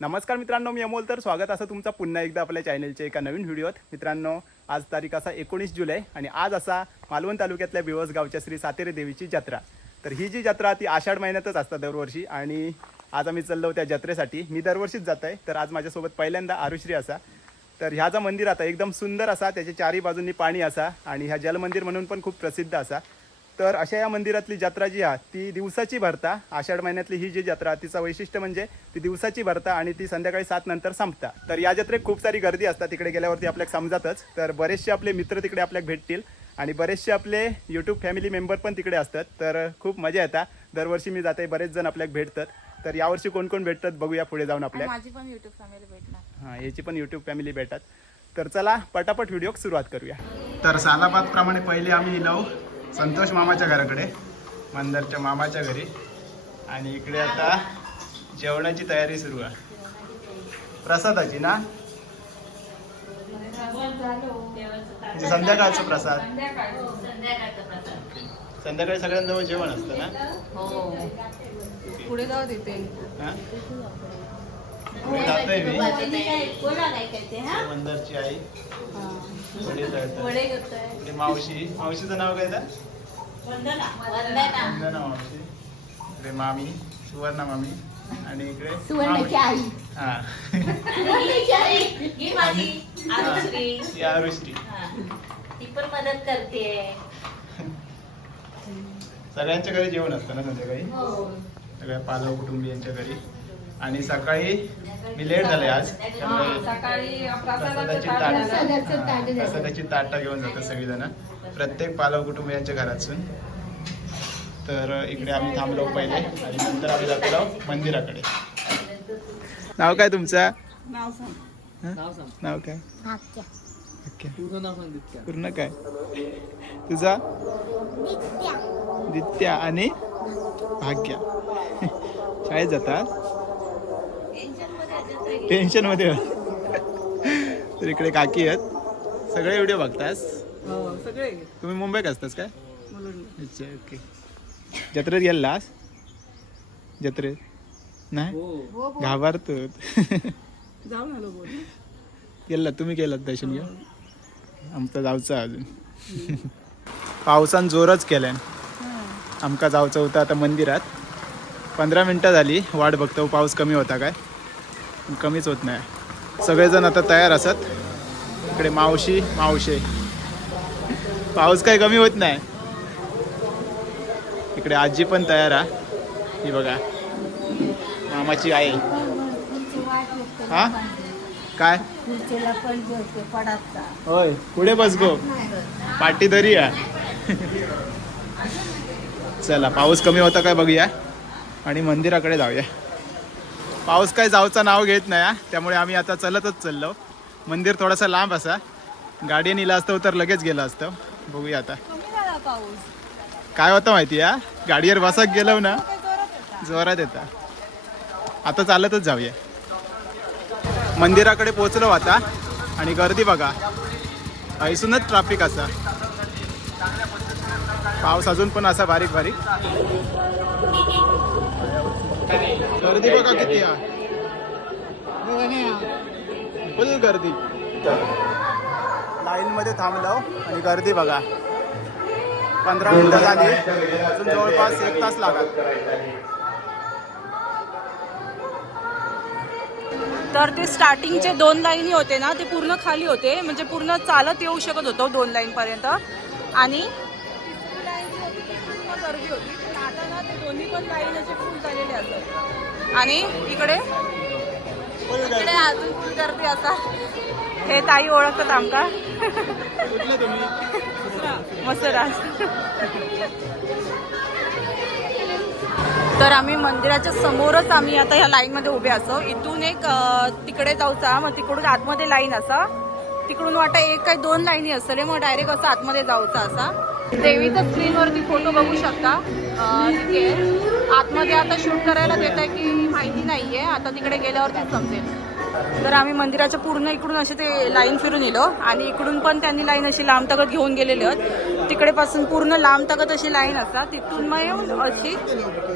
नमस्कार मित्रांनो मी अमोल. तर स्वागत असं तुमचं पुन्हा एकदा आपल्या चॅनलच्या एका नवीन व्हिडिओत. मित्रांनो आज तारीख असा एकोणीस जुलै आणि आज असा मालवण तालुक्यातल्या बिवसगावच्या श्री सातेरे देवीची जत्रा. तर ही जी जत्रा ती आषाढ महिन्यातच असतात दरवर्षी आणि आज आम्ही चाललो त्या जत्रेसाठी. मी दरवर्षीच जात आहे तर आज माझ्यासोबत पहिल्यांदा आरुश्री असा. तर ह्या जो मंदिर आता एकदम सुंदर असा त्याच्या चारी बाजूंनी पाणी असा आणि ह्या जलमंदिर म्हणून पण खूप प्रसिद्ध असा. तर अशा या मंदिरातली जत्रा जी आहे ती दिवसाची भरता. आषाढ महिन्यातली ही जी जत्रा तिचं वैशिष्ट्य म्हणजे ती दिवसाची भरता आणि ती संध्याकाळी सात नंतर संपता. तर या जत्रेत खूप सारी गर्दी असतात तिकडे गेल्यावरती आपल्याला समजातच. तर बरेचसे आपले मित्र तिकडे आपल्याला भेटतील आणि बरेचसे आपले यूट्यूब फॅमिली मेंबर पण तिकडे असतात. तर खूप मजा येतात दरवर्षी मी जाते बरेच जण आपल्याला भेटतात. तर यावर्षी कोण कोण भेटतात बघूया पुढे जाऊन आपल्या माझी पण युट्यूब फॅमिली भेटणार. हां याची पण यूट्यूब फॅमिली भेटतात. तर चला पटापट व्हिडिओ सुरुवात करूया. तर सालाबाद प्रमाणे पहिले आम्ही इलो संतोष मामाच्या घराकडे मंदरच्या मामाच्या घरी. आणि इकडे आता जेवणाची तयारी सुरू आहे. प्रसादाची ना? म्हणजे संध्याकाळचा प्रसाद. संध्याकाळी सगळ्यांजवळ जेवण असतं ना? हो. पुढे जाऊ हां? पुढे जातोय मी. मंदरची आई. पुढे जायचं इकडे मावशी. मावशीचं नाव काय तर वंदना. मावशी. इकडे मामी सुवर्णा मामी. आणि इकडे सुवर्णाची आई. हा. ही आरुश्री ती पण मदत करते. सगळ्यांच्या घरी जेवण असतं ना संध्याकाळी? सगळ्या पालव कुटुंबियांच्या घरी? आणि सकाळी मी लेट झाले आज. सकाळी प्रसादाची ताट घेऊन जातात सगळीजण. प्रत्येक पालव कुटुंबियांच्या घरातून. तर इकडे आम्ही थांबलो पहिले आणि नंतर आम्ही जातो मंदिराकडे. नाव काय तुमचं? नाव सांग? नाव काय? ओके. पूर्ण नाव सांग दित्या. पूर्ण काय? तुझा? दित्या आणि भाग्या. शाळेत जातात टेन्शनमध्ये तर इकडे काकी आहेत. सगळे व्हिडिओ बघतास हो सगळे. तुम्ही मुंबईत असतास काय? अच्छा ओके जत्रेत गेलास जत्रेत? नाही? हो. घाबरतो आलो बोल गेला तुम्ही गेलात दर्शन घेऊन? आमचं जाऊचं अजून. पावसान जोरच केल्यान आमका जाऊचं होतं आता मंदिरात. पंधरा मिनटं झाली वाट बघतो पाऊस कमी होता काय? कमीच होत नाही. सगळेजण आता तयार असत. इकडे मावशी मावशे. पाऊस काही कमी होत नाही. इकडे आजी पण तयार आहे. ही बघा. मामाची आई. हा? काय? होय. पुढे बस गो. पाठी तरी या. चला पाऊस कमी होता काय बघूया. आणि मंदिराकडे जाऊया. पाऊस काय जाऊचं नाव घेत नाही. त्यामुळे आम्ही आता चलतच चाललो. मंदिर थोडासा लांब असा. गाडी नेला असतं तर लगेच गेलं असतं. बघूया आता. काय होतं माहिती या गाडीवर बसत गेलो ना जोरात येता आता चालतच जाऊया. मंदिराकडे पोचलो आता. आणि गर्दी बघा. ऐसूनच ट्रॅफिक असा. पाऊस अजून पण असा बारीक बारीक गर्दी बघा किती आहे. फुल गर्दी. लाईन मध्ये थांबलो आणि गर्दी बघा. पंधरा मिनिटं झाली. अजून जवळपास एक तास लागत तर ते स्टार्टिंगचे दोन लाईनी होते ना ते पूर्ण खाली होते. म्हणजे पूर्ण चालत येऊ शकत होतो दोन लाईन पर्यंत आणि दोन्ही पण लाईन असे फुल झालेले असतात. आणि इकडे? इकडे अजून फुल गर्दी असा. हे ताई ओळखतात आमका. मसराज तर आम्ही मंदिराच्या समोरच आम्ही आता ह्या लाईन मध्ये उभे असो. इथून एक तिकडे जाऊचा मग तिकडून आतमध्ये लाईन असा. तिकडून वाटा एक काय दोन लाईनी असेल. मग डायरेक्ट असं आतमध्ये जाऊचा असा. देवीचा स्क्रीनवरती फोटो बघू शकता. तिथे आतमध्ये आता शूट करायला देत आहे की माहिती नाही आहे आता तिकडे गेल्यावरतीच समजेल. तर आम्ही मंदिराच्या पूर्ण इकडून असे ते लाईन फिरून येलो. आणि इकडून पण त्यांनी लाईन अशी लांब तगत घेऊन गेलेले आहेत. तिकडे पासून पूर्ण लांब तगत अशी लाईन असा तिथून मग येऊन अशी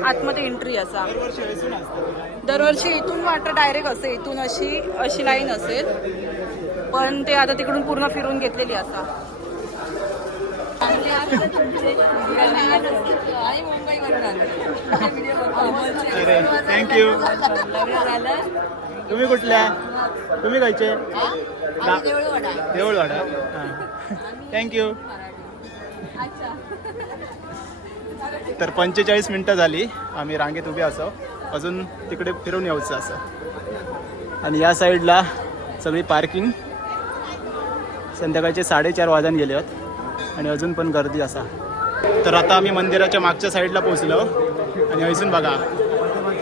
आतमध्ये एंट्री असा. दरवर्षी इथून वाटतं डायरेक्ट असेल इथून अशी अशी लाईन असेल. पण ते आता तिकडून पूर्ण फिरून घेतलेली असा. अरे थँक्यू तुम्ही कुठल्या? तुम्ही खायचे? देऊळवाडा. हां. थँक्यू तर पंचेचाळीस मिनटं झाली. आम्ही रांगेत उभे असो. अजून तिकडे फिरून यायचं असं. आणि या साईडला सगळी पार्किंग संध्याकाळचे साडेचार वाजून गेले आहेत आणि अजून पण गर्दी असा. तर आता आम्ही मंदिराच्या मागच्या साईडला पोहोचलो. आणि अजून बघा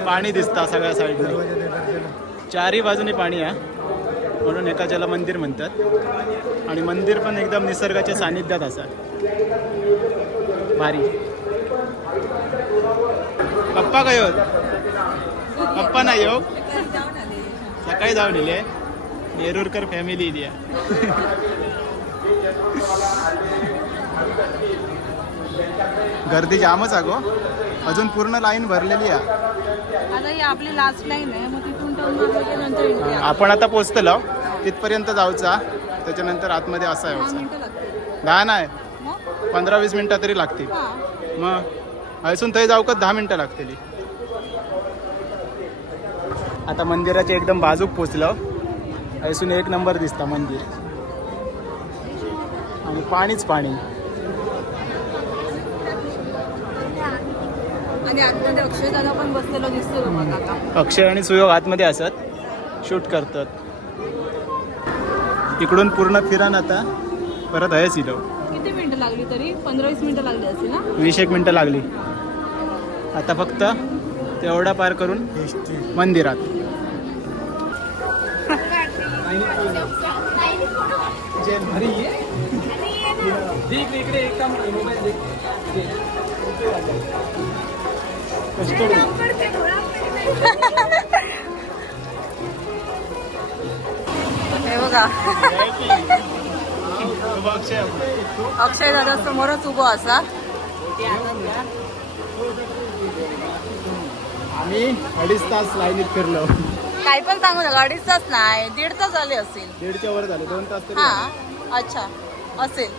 पाणी दिसतं सगळ्या साईडने. चारही बाजूने पाणी आहे. म्हणून एका ज्याला मंदिर म्हणतात. आणि मंदिर पण एकदम निसर्गाच्या सानिध्यात असा. भारी. पप्पा काय होत पप्पा नाही येऊ सकाळी जाऊन येले नेरूरकर फॅमिली इली गर्दी जामच अगो. अजून पूर्ण लाईन भरलेली आहे. आपली लास्ट लाईन मग तिथून. आपण आता पोचतलो तिथपर्यंत जाऊचा. त्याच्यानंतर आतमध्ये असा यायचा दहा नाही. पंधरा वीस मिनिटं तरी लागतील. मग? हयसून थंय जाऊ का? दहा मिनिटं लागतील. आता मंदिराच्या एकदम बाजूक पोचलो हयसून एक नंबर दिसता मंदिर. आणि पाणीच पाणी. आणि आतमध्ये अक्षय दादा पण बसलेलो दिसतो बघा आता. अक्षय आणि सुयोग आतमध्ये असत. शूट करतात. इकडून पूर्ण फिरान आता. परत हयच इलो किती मिनिटं लागली तरी? पंधरा वीस मिनिटं लागली असेल ना? वीस एक मिनटं लागली. आता फक्त तेवढा पार करून मंदिरात. हे बघा. अक्षय अक्षय दादा समोरच उभं असा. आम्ही अडीच तास लाईनीत फिरलो. काही पण सांगू नका अडीच तास नाही दीड तास झाले असतील दीडच्या वर झाले दोन तास तरी हा अच्छा असेल.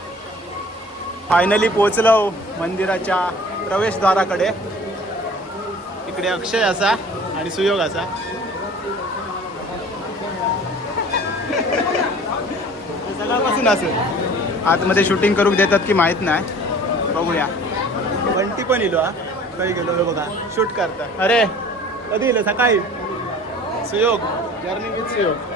फायनली पोहोचलो मंदिराच्या प्रवेशद्वाराकडे. इकडे अक्षय असा आणि सुयोग असा. हे सकाळपासून असं. आतमध्ये शूटिंग करू देतात की माहीत नाही. बघूया. बंटी पण इलो हा. काही गेलो बघा. शूट करता अरे कधी इलो? सकाळी. सुयोग. Journey with Suyog.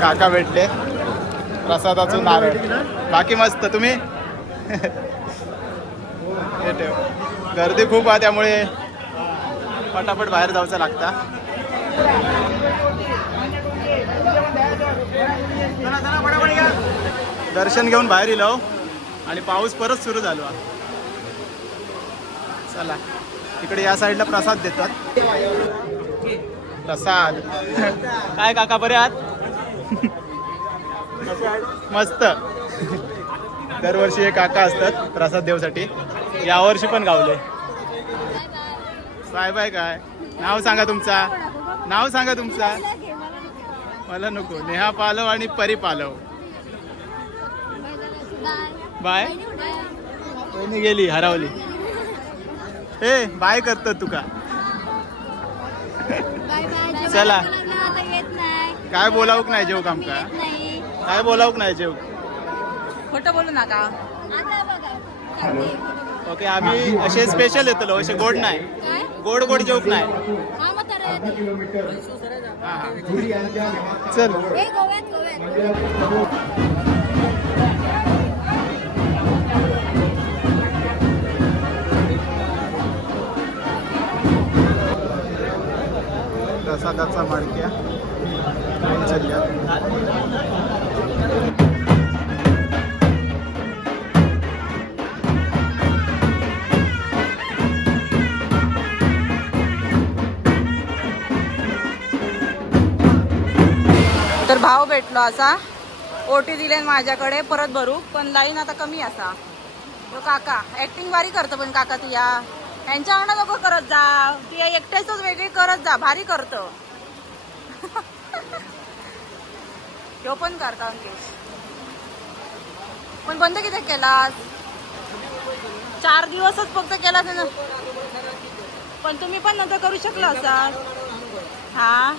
काका भेटले. प्रसादाचं नारळ. बाकी मस्त. तुम्ही? हे ठेव. गर्दी खूप आहे त्यामुळे पटापट बाहेर जायचं लागता. दर्शन घेऊन बाहेर येलो आणि पाऊस परत सुरू झालो. चला. इकडे या साईडला प्रसाद देतात. प्रसाद. काय काका बरे आहात? मस्त. दरवर्षी हे काका असतात प्रसाद देवसाठी. यावर्षी पण गावले. बाय बाय काय? नाव सांगा तुमचा. नाव सांगा तुमचा. मला नको. नेहा पालव आणि परी पालव. बाय. गेली हरवली. ए बाय करतो तुका चला. येत नाही. काय बोलावूक नाही जेवक आमका नाही. काय बोलावूक नाही जेवक खोटं बोलू नका. आता बघा. ओके आम्ही असे स्पेशल येतलो असे गोड नाही. काय? गोड गोड जेवक नाही. हा हा. चल. प्रसादाचा माडक्या. चालल्या. तर भाव भेटलो असा. ओटी दिले माझ्याकडे परत भरू. पण लाईन आता कमी असा. काका ऍक्टिंग वारी करतो पण काका तू या यांच्याकडनं नको करत जा. ती एकट्याच वेगळी करत जा. भारी करतो. ह्यो पण करता अंकेश पण बंद किती केलास? चार दिवसच फक्त केला ना. पण तुम्ही पण नंतर करू शकला असाल. हा?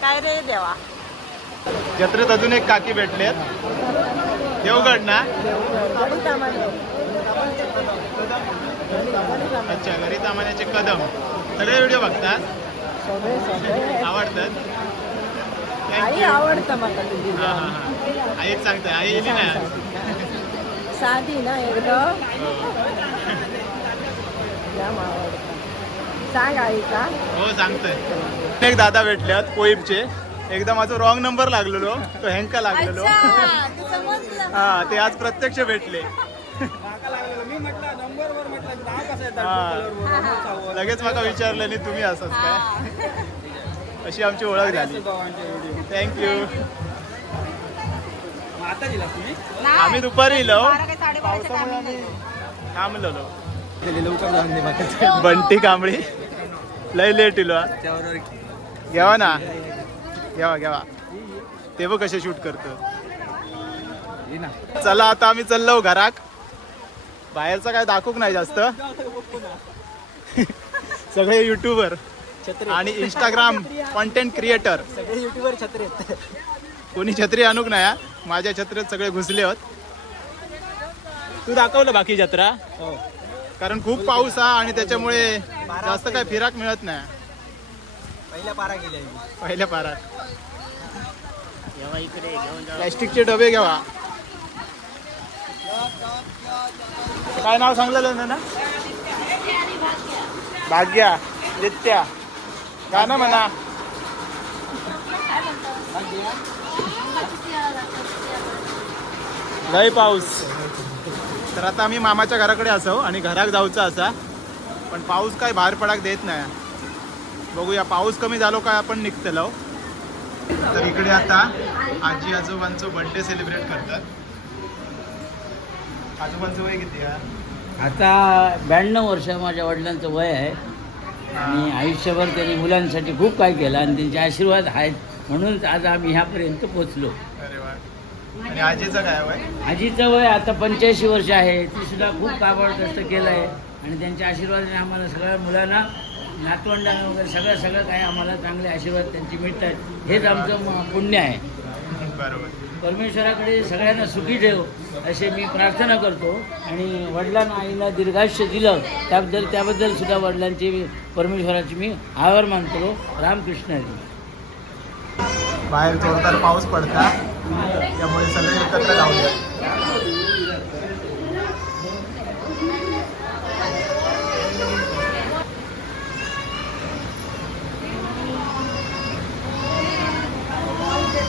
काय रे देवा? जत्रेत अजून एक काकी भेटलेत. देवगड ना? अच्छा घरी सामान्याचे कदम. सगळे व्हिडिओ बघतात. आवडतात. आई आवडतं मला तुझी हा हा हा. आई सांगते आई येली नाही आज. साधी ना एकदम. हो. जाम आवडतं. सांग आई का हो सांगतोय एक दादा भेटल्यात कोईबचे. एकदा माझं रॉंग नंबर लागलेलो. तो हँका लागलेलो. अच्छा तू समजलं. हा ते आज प्रत्यक्ष भेटले. हा. लगेच मला विचारलं आणि तुम्ही असत काय? अशी आमची ओळख झाली. थँक्यू नाही. आम्ही दुपारी आहे. थांबलेलो बंटी कांबळी. लय लेट इलो. घ्यावा ना. घ्यावा घ्यावा. ते बघ कसे शूट करतो. चला आता आम्ही चाललो घराक बाहेरचं काय दाखवूक नाही जास्त. सगळे युट्यूबर आणि इंस्टाग्राम कॉन्टेंट क्रिएटर सगळे युट्यूबर छत्री कोणी छत्री आणूक नाही. माझ्या छत्रेत सगळे घुसले होत. तू दाखवलं बाकी जत्रा? हो. कारण खूप पाऊस हा आणि त्याच्यामुळे जास्त काय फिराक मिळत नाही. पहिल्या पारा गेल्या पहिल्या जा प्लॅस्टिकचे डबे घ्यावा. काय नाव सांगलेलं ना? भाग्या नित्या. गाणं म्हणा. लय पाऊस. तर आता आम्ही मामाच्या घराकडे असो हो, आणि घराक जाऊचा असा. पण पाऊस काय बाहेर पडाक देत नाही. बघूया पाऊस कमी झालो काय आपण निघतलो. तर इकडे आता आजी आजोबांचं बर्थडे सेलिब्रेट करतात. आजोबांचं वय किती आहे? आता ब्याण्णव वर्ष माझ्या वडिलांचं वय आहे. आणि आयुष्यभर त्यांनी मुलांसाठी खूप काय केलं आणि त्यांचे आशीर्वाद आहेत. म्हणूनच आज आम्ही ह्यापर्यंत पोचलो आणि आजीचं काय वय? आजीचं वय आता पंच्याऐंशी वर्ष आहे. ती सुद्धा खूप काबाड कष्ट केलं आहे. आणि त्यांच्या आशीर्वादाने आम्हाला सगळ्या मुलांना नातवंडांना वगैरे सगळं सगळं काय आम्हाला चांगले आशीर्वाद त्यांचे मिळतात. हेच आमचं पुण्य आहे. बरोबर. परमेश्वराकडे सगळ्यांना सुखी ठेव असे मी प्रार्थना करतो. आणि वडिलांना आईला दीर्घायुष्य दिलं त्याबद्दल त्याबद्दल सुद्धा वडिलांची परमेश्वराची मी आभार मानतो. रामकृष्ण बाहेर जोरदार पाऊस पडता त्यामुळे सगळे एकत्र लावले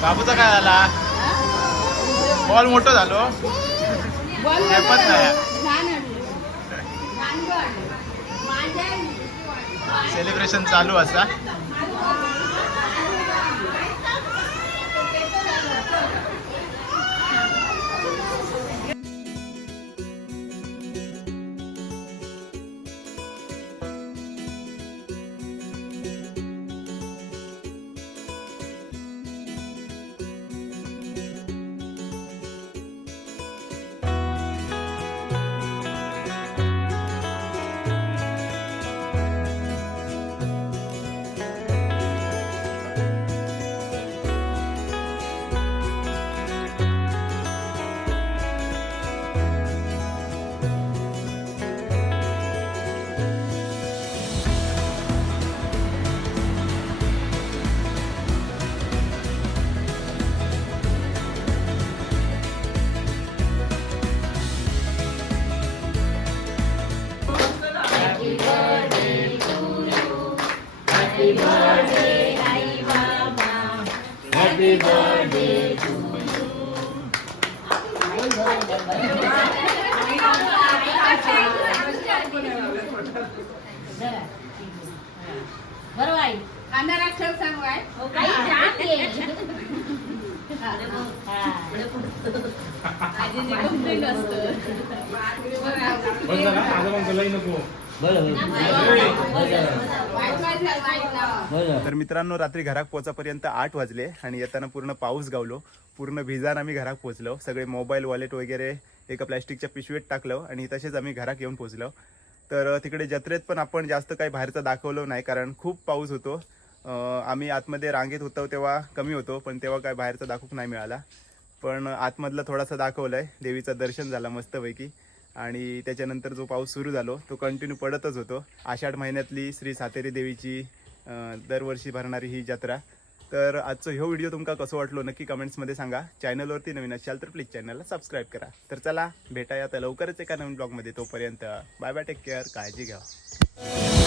बाबूचा काय झाला? बॉल मोठं झालो. झेपत नाही. सेलिब्रेशन चालू असा. हॅपी बर्थडे बरोबर आई कांदा राक्षस सांगू आहे आजी नको. तर मित्रांनो रात्री घरात पोहोचापर्यंत आठ वाजले आणि येताना पूर्ण पाऊस गावलो. पूर्ण भिजान आम्ही घरात पोहोचलो. सगळे मोबाईल वॉलेट वगैरे एका प्लॅस्टिकच्या पिशवीत टाकलं आणि तसेच आम्ही घरात येऊन पोहोचलो. तर तिकडे जत्रेत पण आपण जास्त काही बाहेरचं दाखवलं नाही कारण खूप पाऊस होतो. आम्ही आतमध्ये रांगेत होतो तेव्हा कमी होतो पण तेव्हा काय बाहेरचा दाखवूक नाही मिळाला. पण आतमधला थोडासा दाखवलाय. देवीचं दर्शन झालं मस्तपैकी. आणि त्याच्यानंतर जो पाऊस सुरू झालो तो कंटिन्यू पडतच होतो. आषाढ महिन्यातली श्री सातेरी देवीची दरवर्षी भरणारी ही जत्रा. तर आजचा ह्यो व्हिडिओ तुमका कसं वाटलो नक्की कमेंट्समध्ये सांगा. चॅनलवरती नवीन असाल तर प्लीज चॅनलला सबस्क्राईब करा. तर चला भेटाया आता लवकरच एका नवीन ब्लॉगमध्ये तोपर्यंत बाय बाय टेक केअर काळजी घ्या.